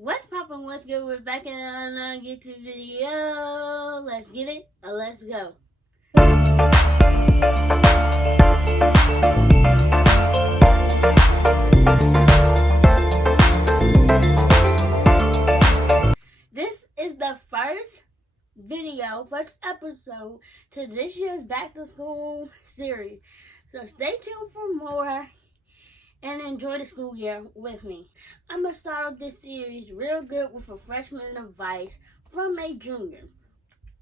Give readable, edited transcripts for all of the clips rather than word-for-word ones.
What's poppin'? What's good? We're back in another YouTube video. Let's get it. Let's go. This is the first episode to this year's back to school series. So stay tuned for more and enjoy the school year with me. I'm going to start off this series real good with a freshman advice from a junior.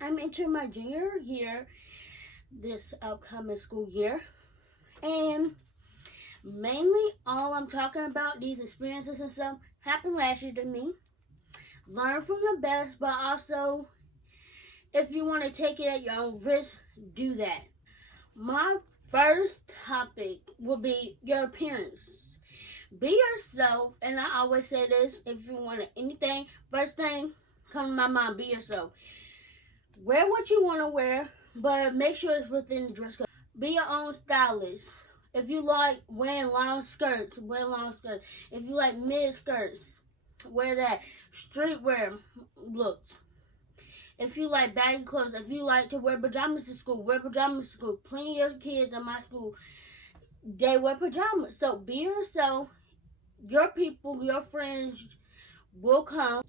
I'm entering my junior year this upcoming school year, and mainly all I'm talking about, these experiences and stuff, happened last year to me. Learn from the best, but also if you want to take it at your own risk, do that. My first topic will be your appearance. Be yourself, and I always say this, if you want anything, first thing come to my mind, be yourself. Wear what you want to wear, but make sure it's within the dress code. Be your own stylist. If you like wearing long skirts, wear long skirts. If you like mid skirts, wear that. Streetwear looks. If you like baggy clothes, if you like to wear pajamas to school, wear pajamas to school. Plenty of kids in my school, they wear pajamas. So be yourself. Your people, your friends will come.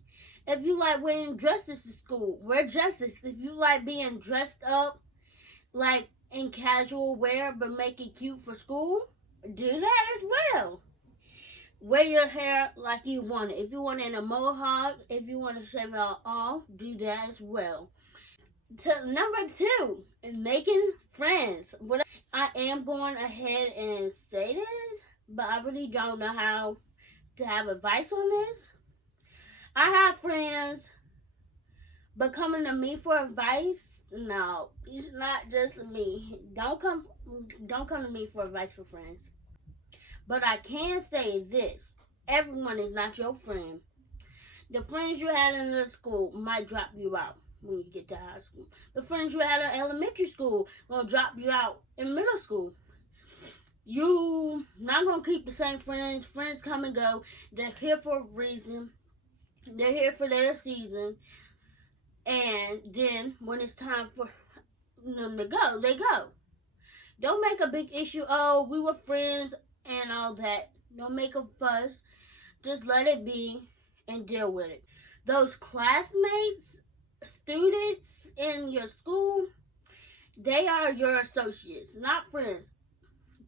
If you like wearing dresses to school, wear dresses. If you like being dressed up, like in casual wear, but make it cute for school, do that as well. Wear your hair like you want it. If you want it in a mohawk, if you want to shave it all off, do that as well. Number 2, making friends. I am going ahead and say this, but I really don't know how to have advice on this. I have friends, but coming to me for advice, no, it's not just me. Don't come to me for advice for friends. But I can say this, everyone is not your friend. The friends you had in the school might drop you out when you get to high school. The friends you had in elementary school will drop you out in middle school. You not going to keep the same friends. Friends come and go. They're here for a reason. They're here for their season. And then when it's time for them to go, they go. Don't make a big issue, oh, we were friends and all that. Don't make a fuss. Just let it be and deal with it. Those classmates, students in your school, they are your associates, not friends.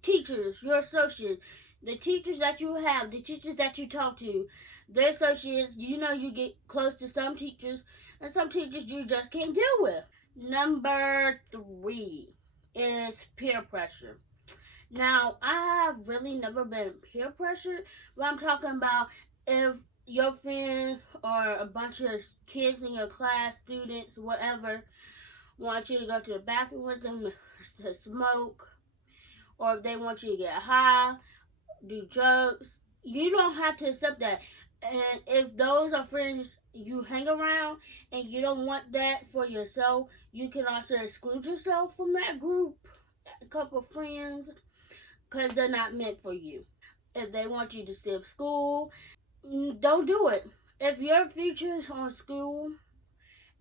Teachers, your associates. The teachers that you have, the teachers that you talk to, they're associates. You know you get close to some teachers, and some teachers you just can't deal with. Number 3 is peer pressure. Now, I have really never been peer pressured, but I'm talking about if your friends or a bunch of kids in your class, students, whatever, want you to go to the bathroom with them to smoke, or if they want you to get high, do drugs, you don't have to accept that. And if those are friends you hang around and you don't want that for yourself, you can also exclude yourself from that group, a couple of friends, because they're not meant for you. If they want you to skip school, don't do it. If your future is on school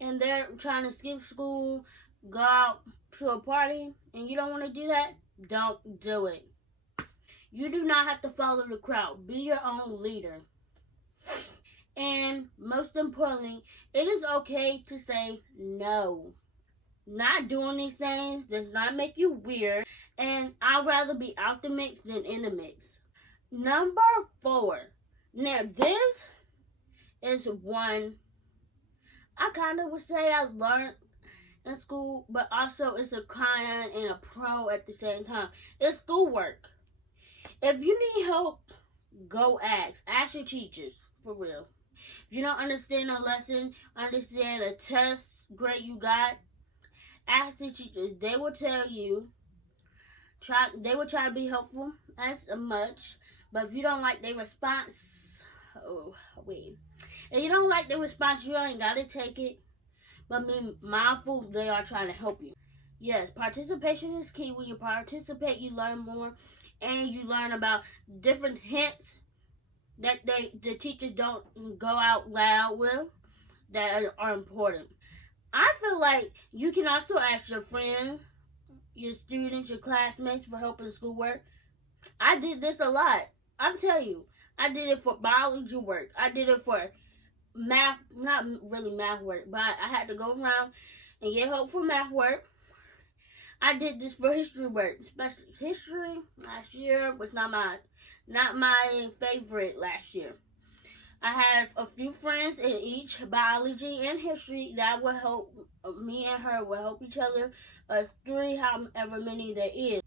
and they're trying to skip school, go out to a party, and you don't want to do that, don't do it. You do not have to follow the crowd. Be your own leader. And most importantly, it is okay to say no. Not doing these things does not make you weird, and I'd rather be out the mix than in the mix. Number 4. Now, this is one I kind of would say I learned in school, but also it's a con and a pro at the same time. It's schoolwork. If you need help, go ask. Ask your teachers, for real. If you don't understand a lesson, understand a test grade you got, ask the teachers. They will tell you. They will try to be helpful as much. But if you don't like their response, if you don't like their response, you ain't gotta take it. But be mindful, they are trying to help you. Yes, participation is key. When you participate, you learn more, and you learn about different hints that the teachers don't go out loud with that are important. I feel like you can also ask your friends, your students, your classmates for help in schoolwork. I did this a lot. I'm telling you, I did it for biology work. I did it for math, not really math work, but I had to go around and get help for math work. I did this for history work, especially history. Last year was not my favorite last year. I have a few friends in each biology and history that will help me and her will help each other. Us three, however many there is.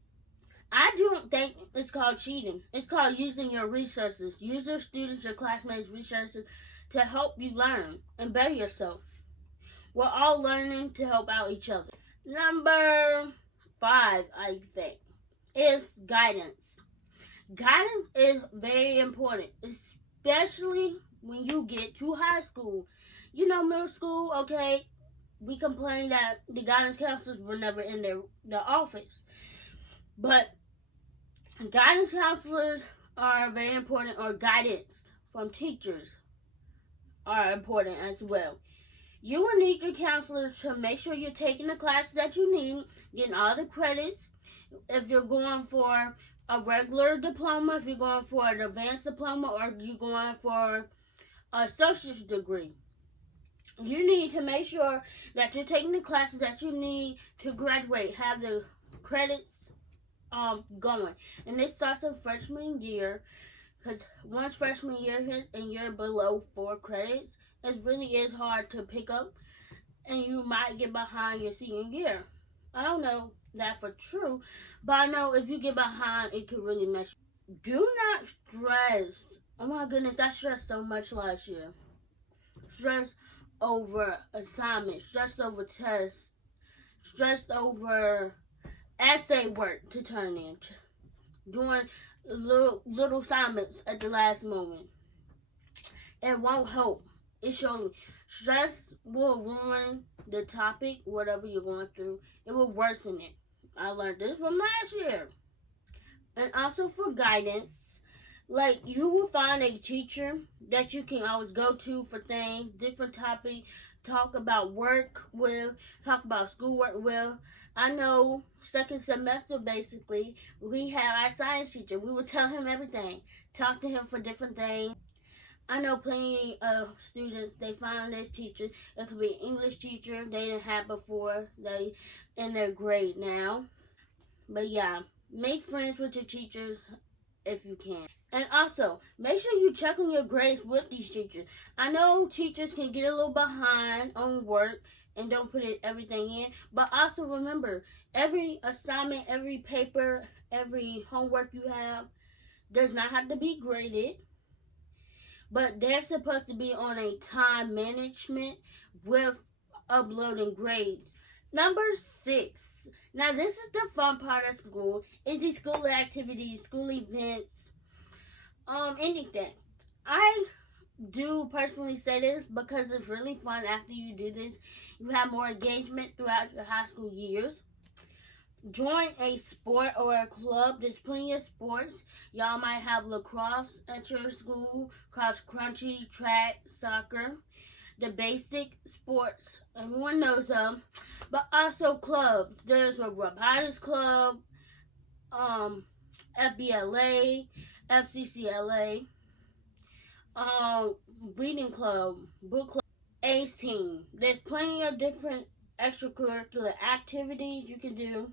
I don't think it's called cheating. It's called using your resources. Use your students, your classmates' resources to help you learn and better yourself. We're all learning to help out each other. Number 5, I think, is guidance. Guidance is very important, especially when you get to high school. You know, middle school, okay, we complain that the guidance counselors were never in their office. But guidance counselors are very important, or guidance from teachers are important as well. You will need your counselors to make sure you're taking the classes that you need, getting all the credits. If you're going for a regular diploma, if you're going for an advanced diploma, or you're going for a associate's degree, you need to make sure that you're taking the classes that you need to graduate, have the credits going. And this starts in freshman year, because once freshman year hits and you're below 4 credits, it really is hard to pick up, and you might get behind your senior year. I don't know that for true, but I know if you get behind, it could really mess you. Do not stress. Oh my goodness, I stressed so much last year. Stress over assignments, stress over tests, stressed over essay work to turn in, doing little assignments at the last moment. It won't help. It shows me stress will ruin the topic, whatever you're going through. It will worsen it. I learned this from last year. And also for guidance, like you will find a teacher that you can always go to for things, different topics, talk about work with, talk about schoolwork with. I know second semester basically, we had our science teacher. We would tell him everything, talk to him for different things. I know plenty of students, they find this teacher. It could be an English teacher they didn't have before. They in their grade now. But yeah, make friends with your teachers if you can. And also, make sure you check on your grades with these teachers. I know teachers can get a little behind on work and don't put everything in. But also remember, every assignment, every paper, every homework you have does not have to be graded. But they're supposed to be on a time management with uploading grades. Number 6. Now this is the fun part of school. Is the school activities, school events, anything. I do personally say this because it's really fun after you do this. You have more engagement throughout your high school years. Join a sport or a club. There's plenty of sports. Y'all might have lacrosse at your school, cross country, track, soccer, the basic sports everyone knows them. But also clubs. There's a robotics club, FBLA, FCCLA, reading club, book club, ACE team. There's plenty of different extracurricular activities you can do.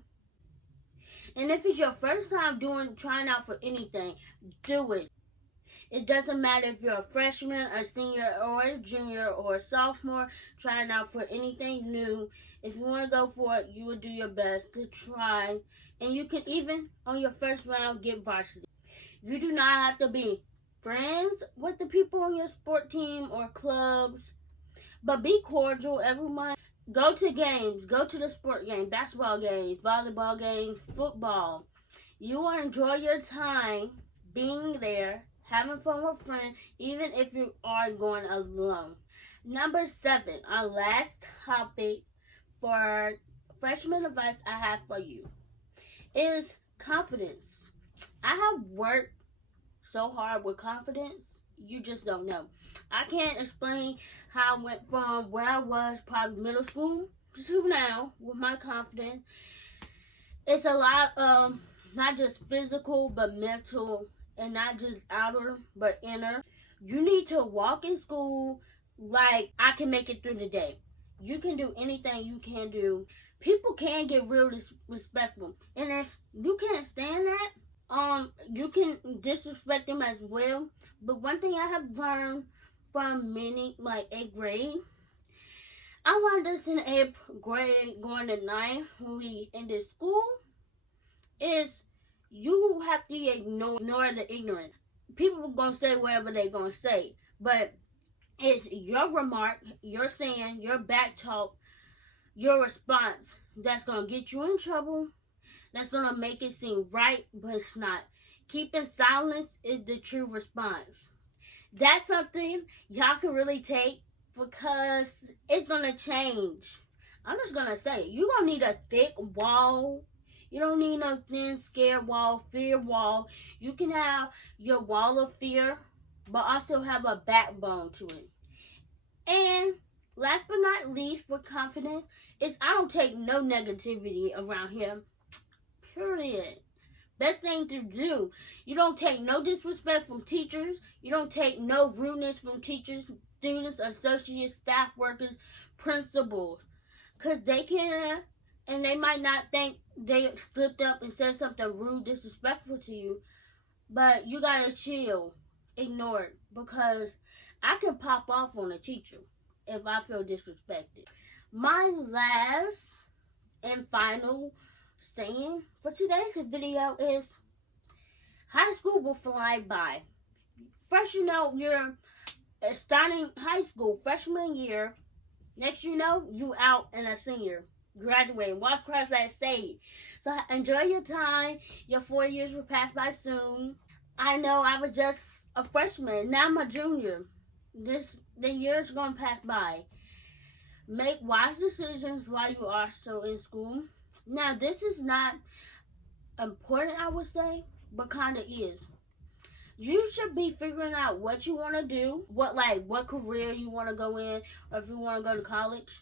And if it's your first time trying out for anything, do it. It doesn't matter if you're a freshman, a senior, or a junior, or a sophomore, trying out for anything new. If you want to go for it, you will do your best to try. And you can even, on your first round, get varsity. You do not have to be friends with the people on your sport team or clubs, but be cordial. Everyone, go to games. Go to the sport game, basketball games, volleyball games, football. You will enjoy your time being there, having fun with friends, even if you are going alone. Number 7, our last topic for freshman advice I have for you is confidence. I have worked so hard with confidence. You just don't know. I can't explain how I went from where I was probably middle school to now with my confidence. It's a lot of not just physical but mental, and not just outer but inner. You need to walk in school like I can make it through the day. You can do anything you can do. People can get real disrespectful, and if you can't stand that, you can disrespect them as well. But one thing I have learned from many, like 8th grade, I learned this in 8th grade going to 9th when we ended school, is you have to ignore the ignorance. People are going to say whatever they're going to say, but it's your remark, your saying, your back talk, your response that's going to get you in trouble, that's going to make it seem right, but it's not. Keeping silence is the true response. That's something y'all can really take, because it's going to change. I'm just going to say, you're going to need a thick wall. You don't need no thin, scared wall, fear wall. You can have your wall of fear, but also have a backbone to it. And last but not least, for confidence, is I don't take no negativity around here. Period. Best thing to do. You don't take no disrespect from teachers. You don't take no rudeness from teachers, students, associates, staff workers, principals. Because they can, and they might not think they slipped up and said something rude, disrespectful to you. But you gotta chill. Ignore it. Because I can pop off on a teacher if I feel disrespected. My last and final saying for today's video is, high school will fly by. First you know, you're starting high school, freshman year. Next you know, you out and a senior, graduating, walk across that stage. So enjoy your time. Your 4 years will pass by soon. I know I was just a freshman, now I'm a junior. The year's gonna pass by. Make wise decisions while you are still in school. Now, this is not important, I would say, but kind of is. You should be figuring out what you want to do, what career you want to go in, or if you want to go to college.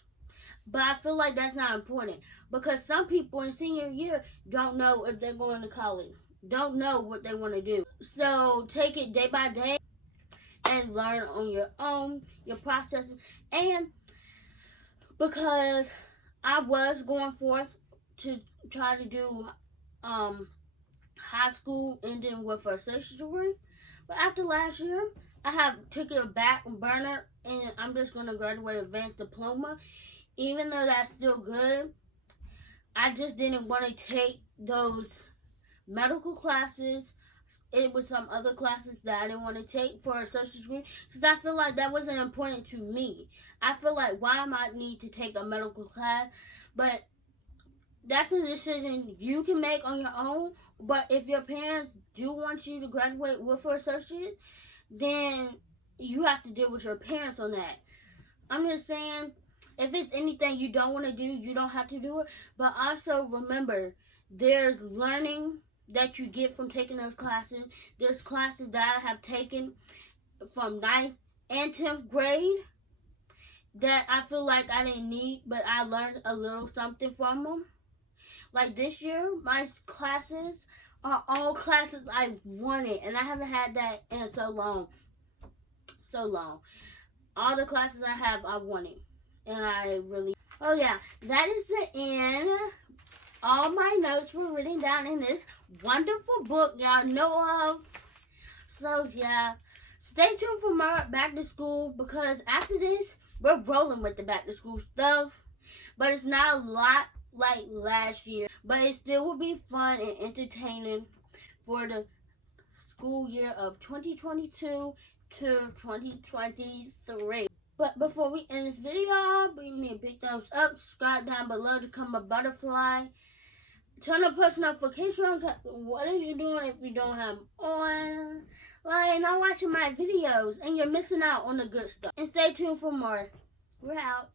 But I feel like that's not important, because some people in senior year don't know if they're going to college, don't know what they want to do. So take it day by day and learn on your own, your processes. And because I was going forth to try to do high school ending with a associate's degree, but after last year I have took it back burner, and I'm just going to graduate advanced diploma. Even though that's still good, I just didn't want to take those medical classes. It was some other classes that I didn't want to take for a associate's degree, because I feel like that wasn't important to me. I feel like, why am I need to take a medical class? But that's a decision you can make on your own. But if your parents do want you to graduate with an associate, then you have to deal with your parents on that. I'm just saying, if it's anything you don't want to do, you don't have to do it. But also remember, there's learning that you get from taking those classes. There's classes that I have taken from 9th and 10th grade that I feel like I didn't need, but I learned a little something from them. Like this year, my classes are all classes I wanted, and I haven't had that in so long. All the classes I have, I wanted, and I really, oh yeah, that is the end. All my notes were written down in this wonderful book y'all know of. So yeah, stay tuned for more back to school, because after this, we're rolling with the back to school stuff. But it's not a lot like last year, but it still will be fun and entertaining for the school year of 2022 to 2023. But before we end this video, give me a big thumbs up, subscribe down below to become a butterfly. Turn on post notifications. What is you doing if you don't have them on? Like, not watching my videos, and you're missing out on the good stuff. And stay tuned for more. We're out.